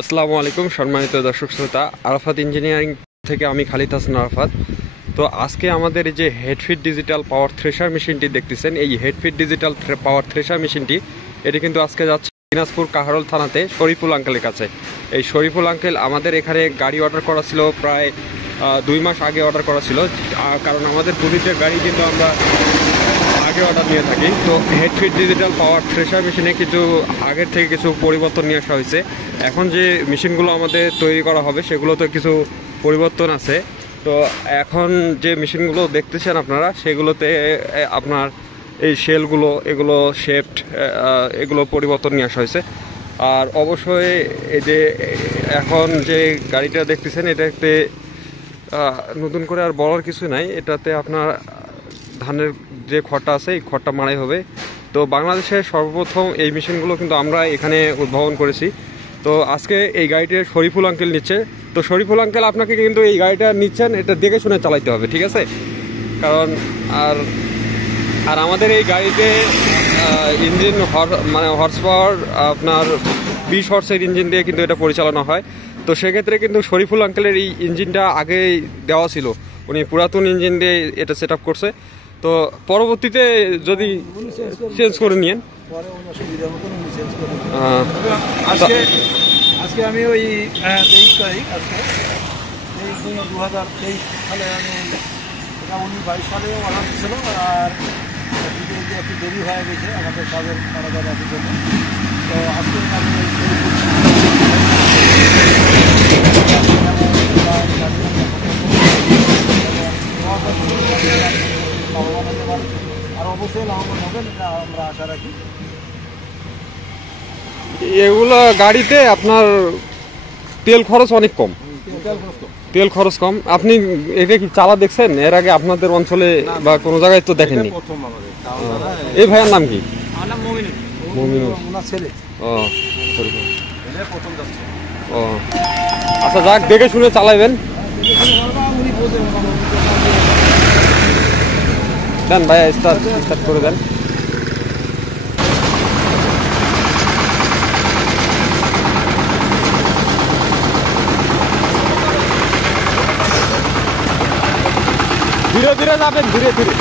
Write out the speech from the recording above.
আসসালামু আলাইকুম সম্মানিত দর্শক শ্রোতা, আরাফাত ইঞ্জিনিয়ারিং থেকে আমি খালিদ হাসান আরাফাত। তো আজকে আমাদের এই যে হেডফিট ডিজিটাল পাওয়ার থ্রেশার মেশিনটি দেখতেছেন, এই হেডফিট ডিজিটাল পাওয়ার থ্রেশার মেশিনটি এটি কিন্তু আজকে যাচ্ছে দিনাজপুর কাহারোল থানাতে শরীফুল আঙ্কেলের কাছে। এই শরীফুল আঙ্কেল আমাদের এখানে গাড়ি অর্ডার করা ছিল প্রায় 2 মাস আগে অর্ডার করা ছিল, কারণ আমাদের পুলিশের গাড়ি কিন্তু আমরা আগে অর্ডার নিয়ে থাকি। তো হেডফিট ডিজিটাল পাওয়ার থ্রেশার মেশিনে কিছু আগের থেকে কিছু পরিবর্তন নিয়ে আসা হয়েছে। এখন যে মেশিনগুলো আমাদের তৈরি করা হবে সেগুলোতে কিছু পরিবর্তন আছে। তো এখন যে মেশিনগুলো দেখতেছেন আপনারা, সেগুলোতে আপনার এই শেলগুলো, এগুলো শেফট, এগুলো পরিবর্তন নিয়ে আসা হয়েছে। আর অবশ্যই এই যে এখন যে গাড়িটা দেখতেছেন, এটাতে নতুন করে আর বলার কিছু নাই। এটাতে আপনার ধানের যে খড়টা আছে, এই খড়টা মাড়াই হবে। তো বাংলাদেশের সর্বপ্রথম এই মেশিনগুলো কিন্তু আমরা এখানে উদ্ভাবন করেছি। তো আজকে এই গাড়িটা শরীফুল আঙ্কেল নিচ্ছে। তো শরীফুল আঙ্কেল, আপনাকে কিন্তু এই গাড়িটা নিচ্ছেন, এটা দেখে শুনে চালাইতে হবে, ঠিক আছে? কারণ আর আমাদের এই গাড়িতে ইঞ্জিন মানে হর্স পাওয়ার আপনার 20 হর্সের ইঞ্জিন দিয়ে কিন্তু এটা পরিচালনা হয়। তো সেক্ষেত্রে কিন্তু শরীফুল আঙ্কেলের এই ইঞ্জিনটা আগেই দেওয়া ছিল, উনি পুরাতন ইঞ্জিন দিয়ে এটা সেট আপ করছে। তো পরবর্তীতে যদি চেঞ্জ করে নিয়েন আজকে আমি ওই 23 তারিখ, আজকে 2023 সালে আমি 22 সালে অর্ডার দিয়েছিল। আর একটু দেরি হয়ে গেছে আমাদের কাজের কারাগারের জন্য। তো আজকে আমি আর অবশ্যই লাভবান হবেন, এটা আমরা আশা রাখি। এগুলো গাড়িতে আপনার তেল খরচ অনেক কম, তেল খরচ কম। আপনি এটা কি চালা দেখছেন এর আগে আপনাদের অঞ্চলে বা কোনো জায়গায়? তো দেখেননি। এই ভাইয়ের নাম কি? মমিনুল। ও আচ্ছা, যাক, দেখে শুনে চালাইবেন। দেন ভাইয়া, স্টার্ট করে দেন। ধীরে ধীরে যাবেন, ধীরে ধীরে।